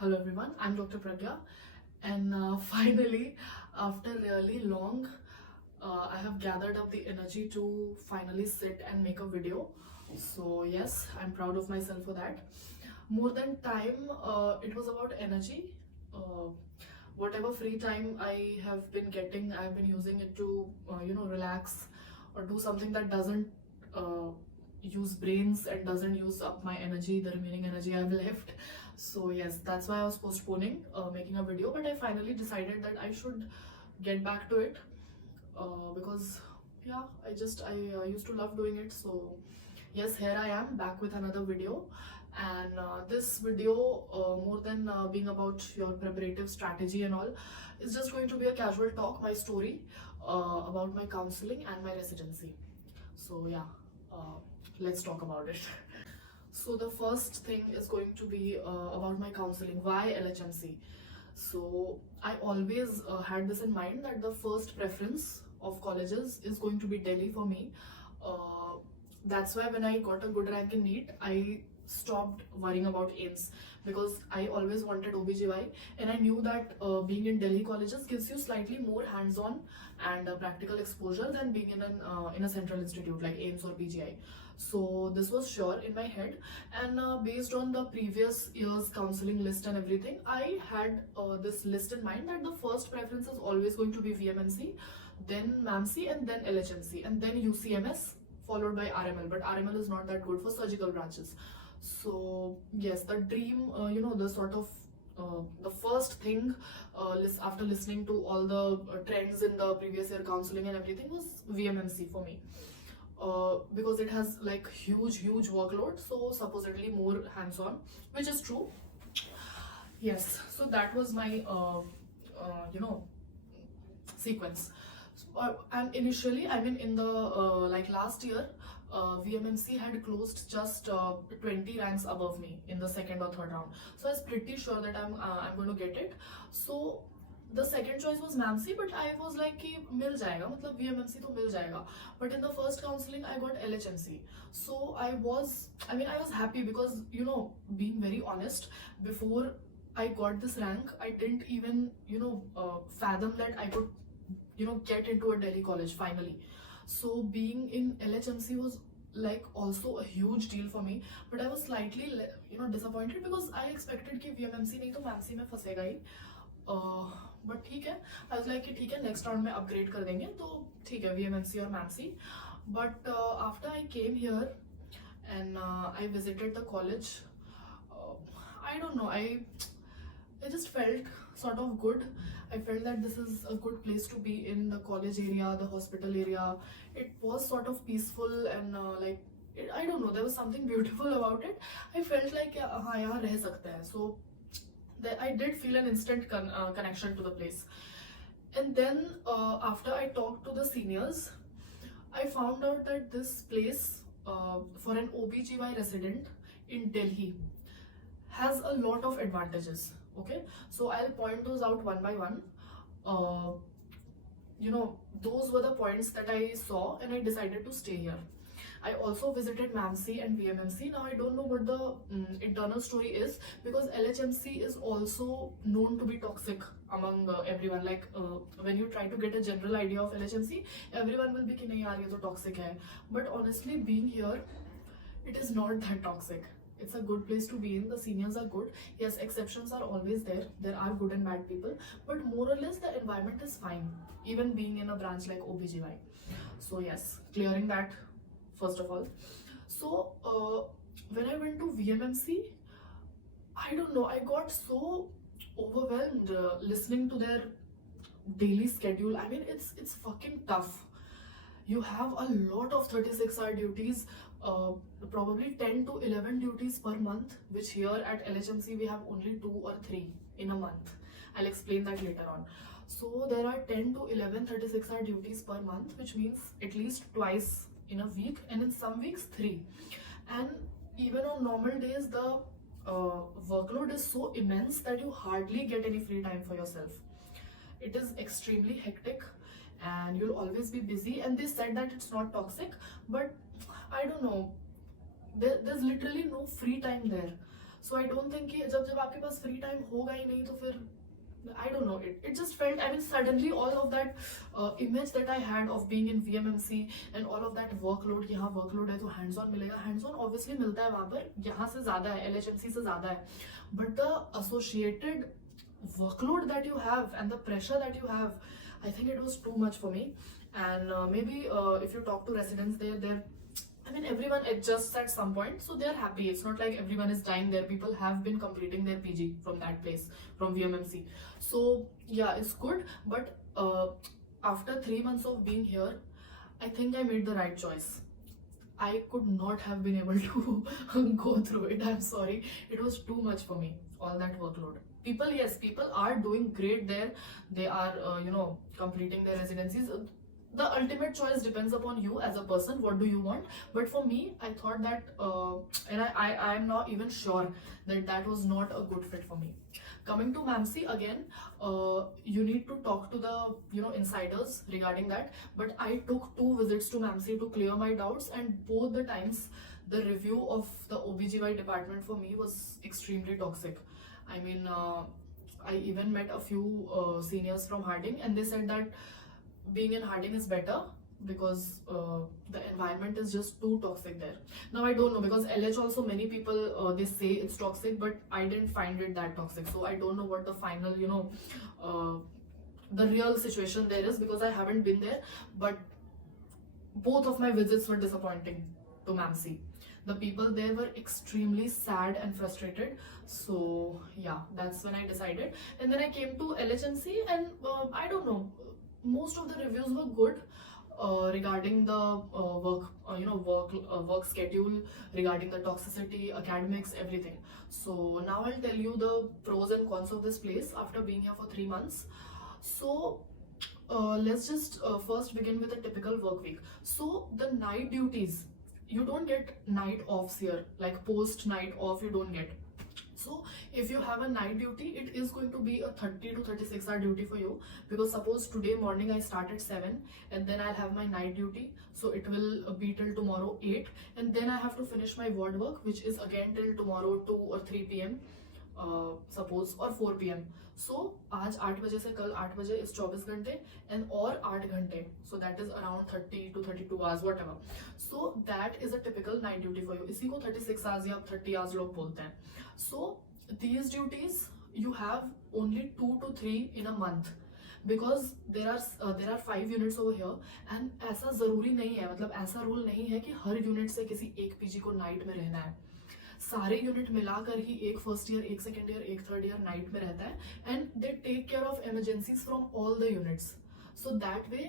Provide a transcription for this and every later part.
Hello everyone, I'm Dr. Pragya, and finally, after really long, I have gathered up the energy to finally sit and make a video. So yes, I'm proud of myself for that. More than time, it was about energy. Uh, whatever free time I have been getting, I've been using it to relax or do something that doesn't uh, use brains and doesn't use up my energy, the remaining energy I've left. So yes, that's why I was postponing making a video, but I finally decided that I should get back to it because yeah, I used to love doing it. So yes, here I am back with another video, and this video, more than being about your preparative strategy and all, is just going to be a casual talk, my story about my counseling and my residency. So yeah, let's talk about it. So the first thing is going to be about my counseling. Why LHMC? So I always had this in mind that the first preference of colleges is going to be Delhi for me. Uh, that's why when I got a good rank in NEET, I stopped worrying about AIMS because I always wanted OBGY, and I knew that being in Delhi colleges gives you slightly more hands-on and practical exposure than being in a central institute like AIMS or PGI. So this was sure in my head, and based on the previous year's counseling list and everything, I had this list in mind that the first preference is always going to be VMNC, then MAMC, and then LHMC, and then UCMS, followed by RML. But RML is not that good for surgical branches. So yes, the dream, the sort of the first thing after listening to all the trends in the previous year counseling and everything was VMMC for me. Because it has like huge workload, so supposedly more hands-on, which is true. Yes, so that was my sequence. And initially, I mean, in the like last year, VMMC had closed just 20 ranks above me in the second or third round. So I was pretty sure that I'm going to get it. So the second choice was MAMC, but I was like कि मिल जाएगा, मतलब VMMC तो मिल जाएगा. But in the first counseling, I got LHMC. So I was happy because, being very honest, before I got this rank, I didn't even fathom that I could get into a Delhi college finally. So being in LHMC was like also a huge deal for me, but I was slightly disappointed because I expected कि VMMC नहीं तो MAMC में फंसेगा ही. But ठीक है, I was like कि ठीक है, next round में अपग्रेड कर देंगे, तो ठीक है VMMC और MAMC. But after I came here and I visited the college. I don't know, I just felt sort of good. I felt that this is a good place to be in, the college area, the hospital area. It was sort of peaceful and I don't know, there was something beautiful about it. I felt like हाँ यहाँ रह सकते हैं. So I did feel an instant connection to the place. And then after I talked to the seniors, I found out that this place for an OBGY resident in Delhi has a lot of advantages. Okay, so I'll point those out one by one. uh, those were the points that I saw and I decided to stay here. I also visited MAMC and VMMC. Now I don't know what the internal story is, because LHMC is also known to be toxic among everyone. Like when you try to get a general idea of LHMC, everyone will be कि नहीं यार ये तो toxic है. But honestly, being here, it is not that toxic. It's a good place to be in. The seniors are good. Yes, exceptions are always there. There are good and bad people, but more or less the environment is fine, even being in a branch like OBGY. So yes, clearing that first of all. So when I went to VMMC, I don't know, I got so overwhelmed listening to their daily schedule. I mean, it's fucking tough. You have a lot of 36-hour duties, probably 10 to 11 duties per month, which here at LHMC we have only 2 or 3 in a month. I'll explain that later on. So there are 10 to 11 36-hour duties per month, which means at least twice in a week, and in some weeks 3. And even on normal days, the workload is so immense that you hardly get any free time for yourself. It is extremely hectic and you'll always be busy. And they said that it's not toxic, but I don't know, there's literally no free time there. So I don't think कि जब आपके पास free time होगा ही नहीं तो फिर I don't know, it just felt, I mean, suddenly all of that image that I had of being in VMMC and all of that workload, यहाँ workload है तो hands on मिलेगा, hands on obviously मिलता है वहाँ पर, यहाँ से ज़्यादा है, LHMC से ज़्यादा है, but the associated workload that you have and the pressure that you have, I think it was too much for me. And maybe if you talk to residents there, I mean, everyone adjusts at some point, so they're happy. It's not like everyone is dying there. People have been completing their PG from that place, from VMMC. So yeah, it's good. But after 3 months of being here, I think I made the right choice. I could not have been able to go through it. I'm sorry. It was too much for me, all that workload. People, yes, people are doing great there. They are, completing their residencies. The ultimate choice depends upon you as a person. What do you want? But for me, I thought that, and I am not even sure that was not a good fit for me. Coming to MAMC again, you need to talk to the insiders regarding that. But I took 2 visits to MAMC to clear my doubts, and both the times the review of the OBGY department for me was extremely toxic. I mean, I even met a few seniors from Harding, and they said that being in Harding is better because the environment is just too toxic there. Now I don't know, because LH also many people they say it's toxic, but I didn't find it that toxic. So I don't know what the final the real situation there is, because I haven't been there. But both of my visits were disappointing to MAMC. The people there were extremely sad and frustrated. So yeah, that's when I decided. And then I came to LHMC, and I don't know, most of the reviews were good regarding the work schedule, regarding the toxicity, academics, everything. So now I'll tell you the pros and cons of this place after being here for 3 months. So let's just first begin with a typical work week. So the night duties, you don't get night offs here, like post night off you don't get. So if you have a night duty, it is going to be a 30 to 36 hour duty for you, because suppose today morning I start at 7 and then I'll have my night duty, so it will be till tomorrow 8, and then I have to finish my ward work, which is again till tomorrow 2 or 3 p.m. Suppose, or 4 p.m. So आज 8 बजे से कल 8 बजे इस 24 घंटे and और 8 घंटे, so that is around 30 to 32 hours whatever. So that is a typical night duty for you. इसी को 36 hours या 30 hours लोग बोलते हैं. So these duties you have only 2 to 3 in a month, because there are 5 units over here, and ऐसा जरूरी नहीं है, मतलब ऐसा रूल नहीं है कि हर यूनिट से किसी एक पीजी को नाइट में रहना है. सारे यूनिट मिलाकर ही एक फर्स्ट ईयर, एक सेकेंड ईयर, एक थर्ड ईयर नाइट में रहता है, and they take care of emergencies from all the units. So that way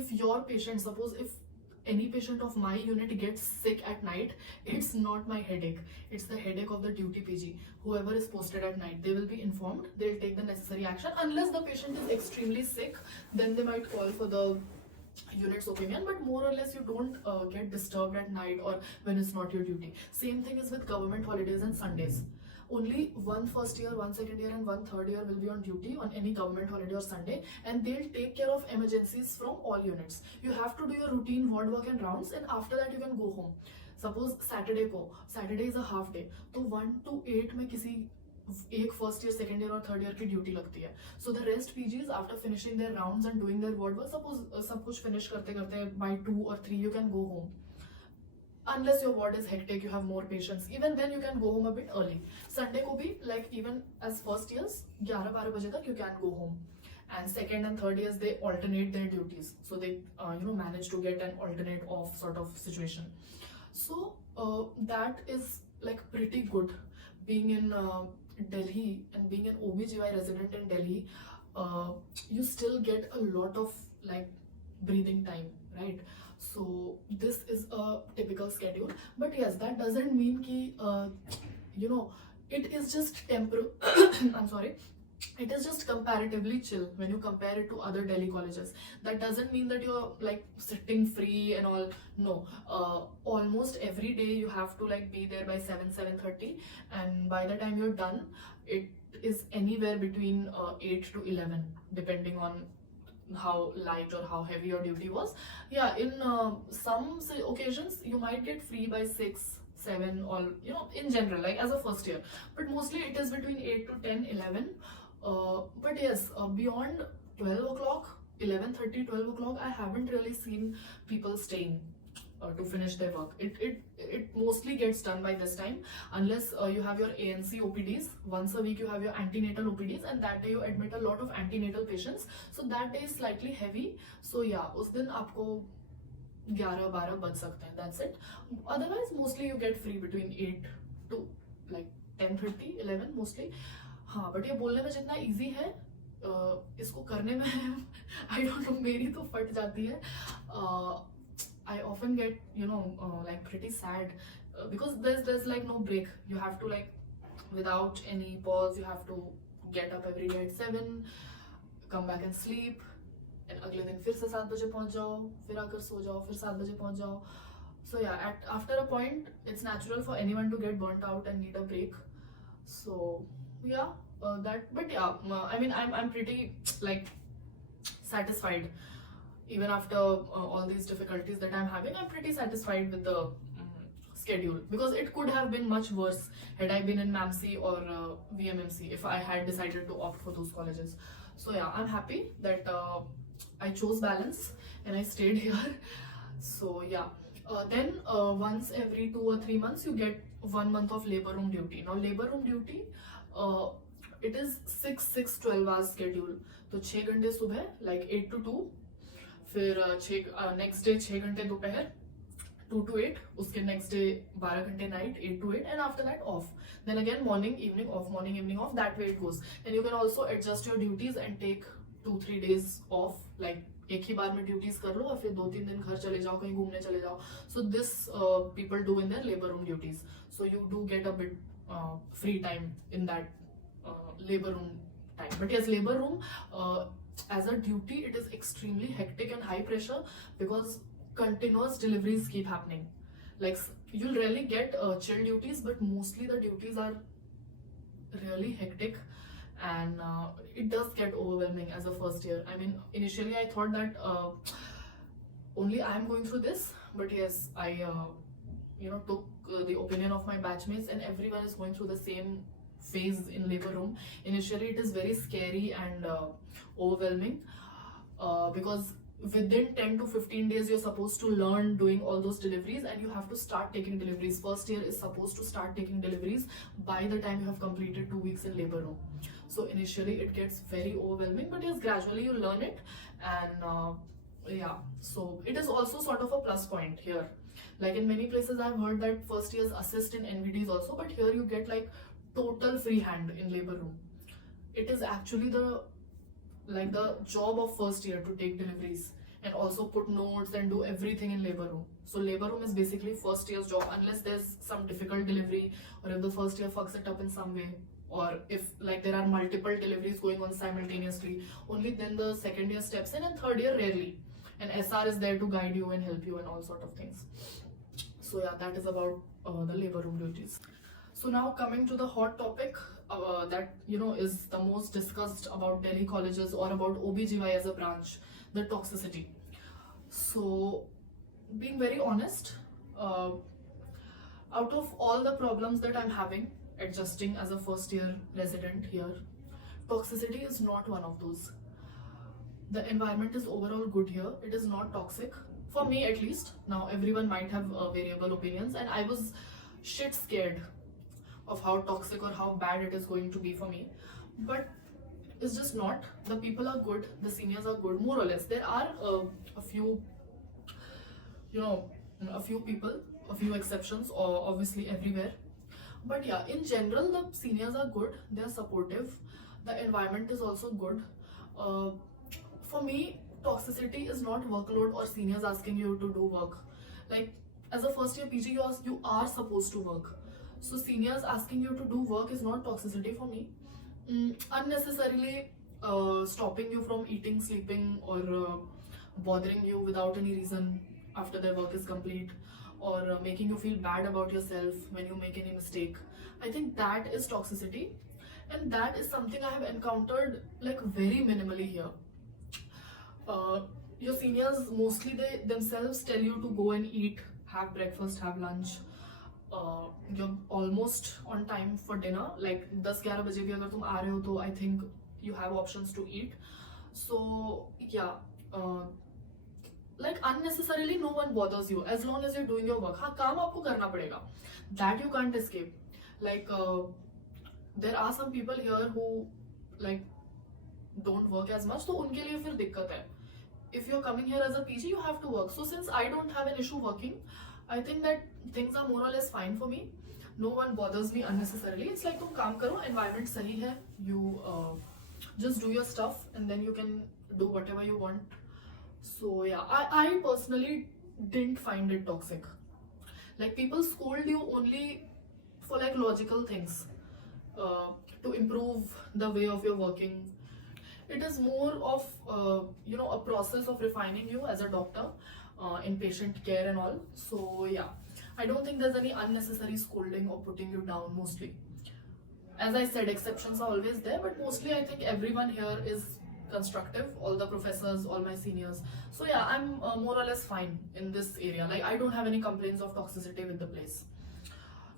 if your patient, suppose if any patient of my unit gets sick at night, it's not my headache, it's the headache of the duty PG. Whoever is posted at night, they will be informed, they'll take the necessary action. Unless the patient is extremely sick, then they might call for the unit's opinion, but more or less you don't get disturbed at night or when it's not your duty. Same thing is with government holidays and Sundays. Only one first year, one second year and one third year will be on duty on any government holiday or Sunday, and they'll take care of emergencies from all units. You have to do your routine ward work and rounds, and after that you can go home. Suppose Saturday is a half day, तो 1 to 8 में किसी एक first year, second year और third year की duty लगती है. So the rest PGs after finishing their rounds and doing their work, suppose सब कुछ फिनिश करते करते by 2 or 3 you can go home. Unless your ward is hectic, you have more patients, even then you can go home a bit early. Sunday को भी like even as first years 11-12 बजे तक you can go home, and second and third years they alternate their duties, so they manage to get an alternate off sort of situation. So that is like pretty good. Being in Delhi and being an OBGY resident in Delhi, you still get a lot of like breathing time, right? So this is a typical schedule, but yes, that doesn't mean ki it is just I'm sorry, it is just comparatively chill when you compare it to other Delhi colleges. That doesn't mean that you're like sitting free and all. No, almost every day you have to like be there by 7-7:30, and by the time you're done, it is anywhere between 8 to 11 depending on how light or how heavy your duty was. Yeah, in some occasions you might get free by 6, 7, or in general, like as a first year. But mostly it is between 8 to 10, 11. But yes, beyond 12 o'clock, 11:30, 12 o'clock, I haven't really seen people staying to finish their work. It mostly gets done by this time, unless you have your ANC OPDs. Once a week you have your antenatal OPDs, and that day you admit a lot of antenatal patients. So that day is slightly heavy. So yeah, उस दिन आपको 11-12 बज सकते हैं. That's it. Otherwise, mostly you get free between 8 to like 10:30, 11 mostly. हाँ, but ये बोलने में जितना इजी है, इसको करने में आई डोंट नो, मेरी तो फट जाती है. I often get like pretty sad, because there's like no break. You have to, like, without any pause, you have to get up every day at 7, come back and sleep, and अगले दिन फिर से 7 बजे पहुंच जाओ, फिर आकर सो जाओ, फिर 7 बजे पहुंच जाओ. So yeah, after a point, it's natural for anyone to get burnt out and need a break. So yeah, but yeah, I mean, I'm pretty like satisfied. Even after all these difficulties that I'm having, I'm pretty satisfied with the schedule, because it could have been much worse had I been in MAMC or VMMC, if I had decided to opt for those colleges. So yeah, I'm happy that I chose balance and I stayed here. So yeah, then once every 2 or 3 months you get 1 month of labor room duty. Now labor room duty, it is 6-6-12 hours schedule. तो 6 घंटे सुबह, like 8 to 2, फिर next day 6 घंटे दोपहर 2 to 8, उसके next day 12 घंटे night 8 to 8, and after that off. Then again morning evening off, morning evening off, that way it goes. And you can also adjust your duties and take 2-3 days off, like एक ही बार में duties कर लो और फिर 2-3 दिन घर चले जाओ, कहीं घूमने चले जाओ. So this people do in their labour room duties. So you do get a bit free time in that labor room time. But yes, labor room as a duty, it is extremely hectic and high pressure, because continuous deliveries keep happening. Like, you'll rarely get chill duties, but mostly the duties are really hectic, and it does get overwhelming as a first year. I mean, initially I thought that only I am going through this, but yes, I took the opinion of my batchmates, and everyone is going through the same phase in labor room. Initially it is very scary and overwhelming, because within 10 to 15 days you're supposed to learn doing all those deliveries, and you have to start taking deliveries. First year is supposed to start taking deliveries by the time you have completed 2 weeks in labor room. So initially it gets very overwhelming, but yes, gradually you learn it. And yeah, so it is also sort of a plus point here. Like in many places I've heard that first years assist in NVDs also, but here you get like total free hand in labor room. It is actually the job of first year to take deliveries and also put notes and do everything in labor room. So labor room is basically first year's job, unless there's some difficult delivery, or if the first year fucks it up in some way, or if like there are multiple deliveries going on simultaneously, only then the second year steps in, and third year rarely. And SR is there to guide you and help you and all sort of things. So yeah, that is about the labor room duties. So now coming to the hot topic that is the most discussed about Delhi colleges or about OBGY as a branch, the toxicity. So being very honest, out of all the problems that I'm having adjusting as a first year resident here, toxicity is not one of those. The environment is overall good here. It is not toxic, for me at least. Now everyone might have variable opinions, and I was shit scared of how toxic or how bad it is going to be for me, but it's just not. The people are good, the seniors are good, more or less. There are a few people, a few exceptions, or obviously everywhere, but yeah, in general the seniors are good, they are supportive, the environment is also good. For me, toxicity is not workload or seniors asking you to do work. Like, as a first year PG, you are supposed to work. So seniors asking you to do work is not toxicity for me. Unnecessarily stopping you from eating, sleeping, or bothering you without any reason after their work is complete, or making you feel bad about yourself when you make any mistake. I think that is toxicity, and that is something I have encountered like very minimally here. Your seniors mostly, they themselves tell you to go and eat, have breakfast, have lunch, you're almost on time for dinner, like 10-11 बजे भी अगर तुम आ रहे हो तो I think you have options to eat. So yeah, like unnecessarily no one bothers you as long as you're doing your work. हाँ, काम आपको करना पड़ेगा, that you can't escape. Like there are some people here who like don't work as much, तो उनके लिए फिर दिक्कत है. If you're coming here as a PG, you have to work. So since I don't have an issue working, I think that things are more or less fine for me. No one bothers me unnecessarily. It's like तुम काम करो, environment सही है, you just do your stuff and then you can do whatever you want. So yeah, I personally didn't find it toxic. Like people scold you only for like logical things, to improve the way of your working. It is more of a process of refining you as a doctor in patient care and all. So yeah, I don't think there's any unnecessary scolding or putting you down mostly. As I said, exceptions are always there, but mostly I think everyone here is constructive, all the professors, all my seniors. So yeah, I'm more or less fine in this area. Like I don't have any complaints of toxicity with the place.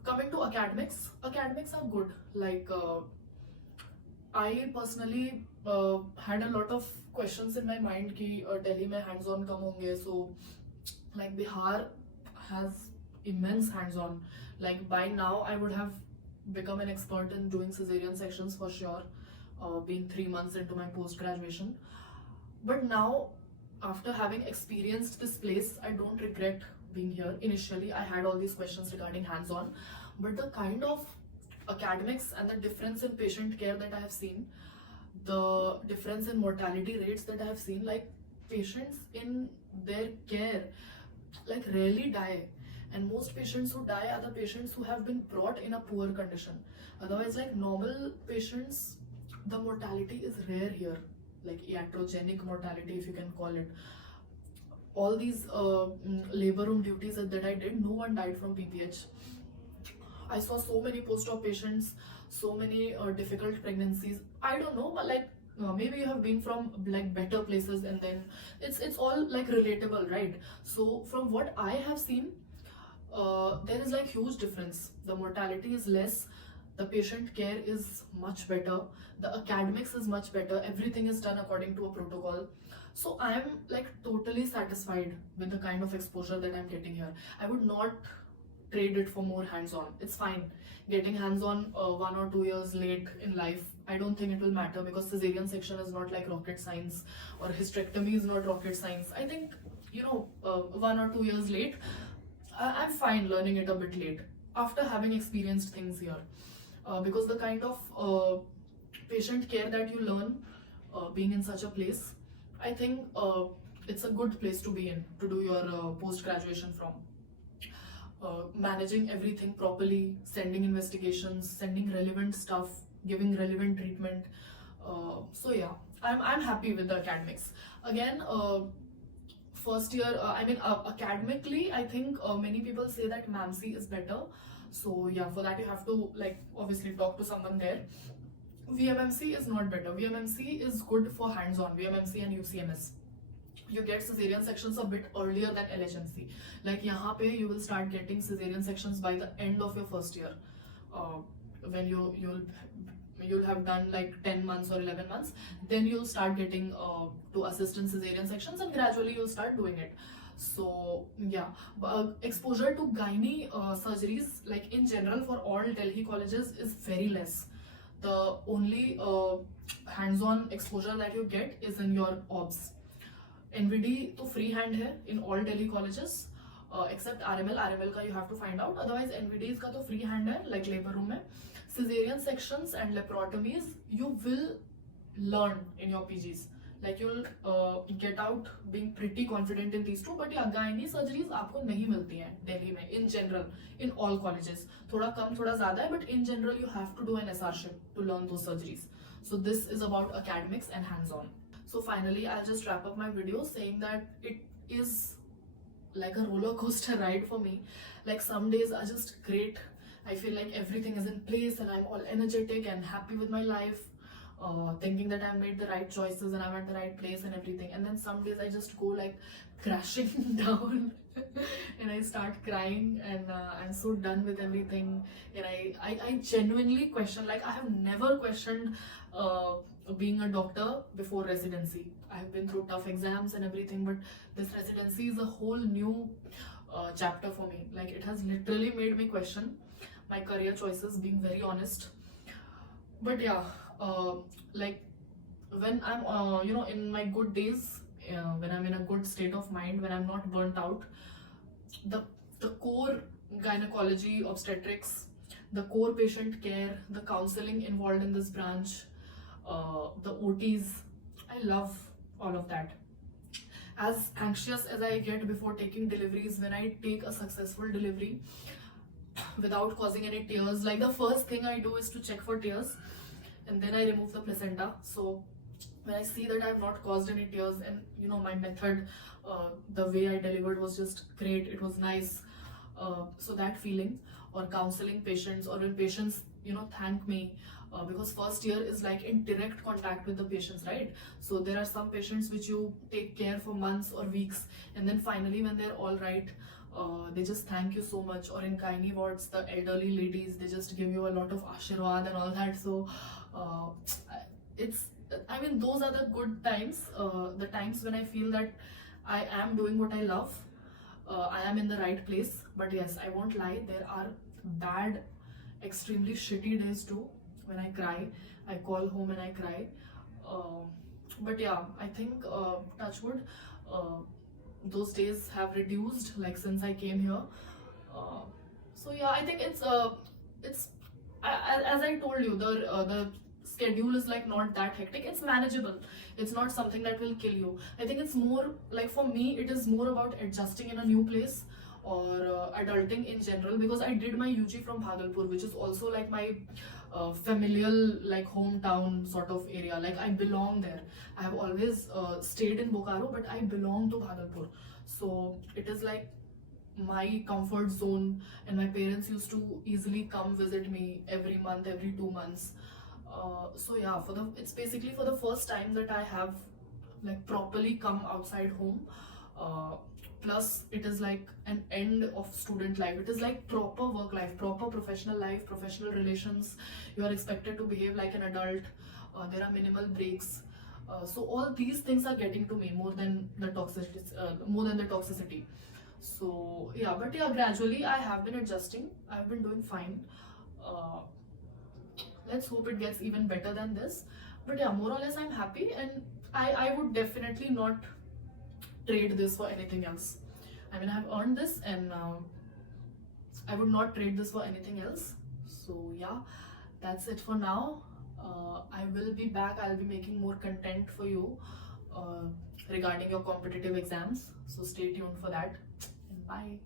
Coming to academics are good. Like I personally had a lot of questions in my mind कि Delhi में hands-on कम होंगे. So like Bihar has immense hands-on. Like by now I would have become an expert in doing cesarean sections for sure, being 3 months into my post-graduation. But now, after having experienced this place, I don't regret being here. Initially I had all these questions regarding hands-on, but the kind of academics and the difference in patient care that I have seen, the difference in mortality rates that I have seen, like patients in their care like rarely die, and most patients who die are the patients who have been brought in a poor condition. Otherwise, like normal patients, the mortality is rare here, like iatrogenic mortality if you can call it. All these labor room duties that I did, no one died from PPH. I saw so many post-op patients, so many difficult pregnancies. I don't know, but like maybe you have been from like better places, and then it's all like relatable, right? So from what I have seen, there is like huge difference. The mortality is less, the patient care is much better, the academics is much better, everything is done according to a protocol. So I am like totally satisfied with the kind of exposure that I'm getting here. I would not trade it for more hands-on. It's fine getting hands-on 1 or 2 years late in life. I don't think it will matter, because cesarean section is not like rocket science, or hysterectomy is not rocket science. I think 1 or 2 years late, I'm fine learning it a bit late after having experienced things here, because the kind of patient care that you learn being in such a place, I think it's a good place to be in to do your post-graduation from. Managing everything properly, sending investigations, sending relevant stuff, giving relevant treatment. So yeah, I'm happy with the academics. Again, first year, academically, I think many people say that MAMC is better. So yeah, for that you have to like obviously talk to someone there. VMMC is not better. VMMC is good for hands-on, VMMC and UCMS. You get cesarean sections a bit earlier than LHMC. Like यहाँ पे you will start getting cesarean sections by the end of your first year, when you'll have done like 10 months or 11 months, then you'll start getting to assistant cesarean sections, and gradually you'll start doing it. So yeah, exposure to gynae surgeries, like in general for all Delhi colleges, is very less. The only hands-on exposure that you get is in your OBS. NVD तो free hand है in all Delhi colleges, except RML का you have to find out. Otherwise NVDs का तो free hand है, like labor room में. Cesarean sections and laparotomies you will learn in your PGs. Like you'll get out being pretty confident in these two. But yeah, gynae surgeries आपको नहीं मिलती हैं Delhi में in general, in all colleges. थोड़ा कम थोड़ा ज़्यादा है, but in general you have to do an SRship to learn those surgeries. So this is about academics and hands-on. So finally, I'll just wrap up my video saying that it is like a roller coaster ride for me. Like some days are just great. I feel like everything is in place and I'm all energetic and happy with my life. thinking that I've made the right choices and I'm at the right place and everything. And then some days I just go like crashing down and I start crying, and I'm so done with everything. And I genuinely question, like I have never questioned being a doctor before residency. I have been through tough exams and everything, but this residency is a whole new chapter for me. Like it has literally made me question my career choices, being very honest. But yeah, like when I'm in my good days, when I'm in a good state of mind, when I'm not burnt out, the the core gynecology, obstetrics, the core patient care, the counseling involved in this branch, the OTs, I love all of that. As anxious as I get before taking deliveries, when I take a successful delivery without causing any tears, like the first thing I do is to check for tears, and then I remove the placenta. So when I see that I have not caused any tears, and my method, the way I delivered was just great, it was nice. So that feeling, or counseling patients, or when patients thank me, because first year is like in direct contact with the patients, right? So there are some patients which you take care for months or weeks, and then finally when they're all right, they just thank you so much. Or in gynae wards, the elderly ladies, they just give you a lot of ashirwad and all that. So uh, it's I mean, those are the good times, the times when I feel that I am doing what I love, I am in the right place. But yes, I won't lie, there are bad, extremely shitty days too, when I cry. I call home and I cry. Um but yeah, I think, touch wood, uh, those days have reduced, like since I came here. Uh, so yeah, I think it's as I told you, the schedule is like not that hectic. It's manageable. It's not something that will kill you. I think it's more like, for me, it is more about adjusting in a new place, or adulting in general, because I did my UG from Bhagalpur, which is also like my familial, like hometown sort of area. Like I belong there. I have always stayed in Bokaro, but I belong to Bhagalpur. So it is like my comfort zone, and my parents used to easily come visit me every month, every 2 months. So yeah, it's basically for the first time that I have like properly come outside home. uh, Plus it is like an end of student life. It is like proper work life, proper professional life, professional relations. You are expected to behave like an adult. There are minimal breaks. So all these things are getting to me more than the toxicity. So yeah, but yeah, gradually I have been adjusting. I've been doing fine. uh, let's hope it gets even better than this. But yeah, more or less I'm happy, and I would definitely not trade this for anything else. I mean, I've earned this, and I would not trade this for anything else. So yeah, that's it for now. I will be back. I'll be making more content for you uh, regarding your competitive exams, so stay tuned for that, and bye.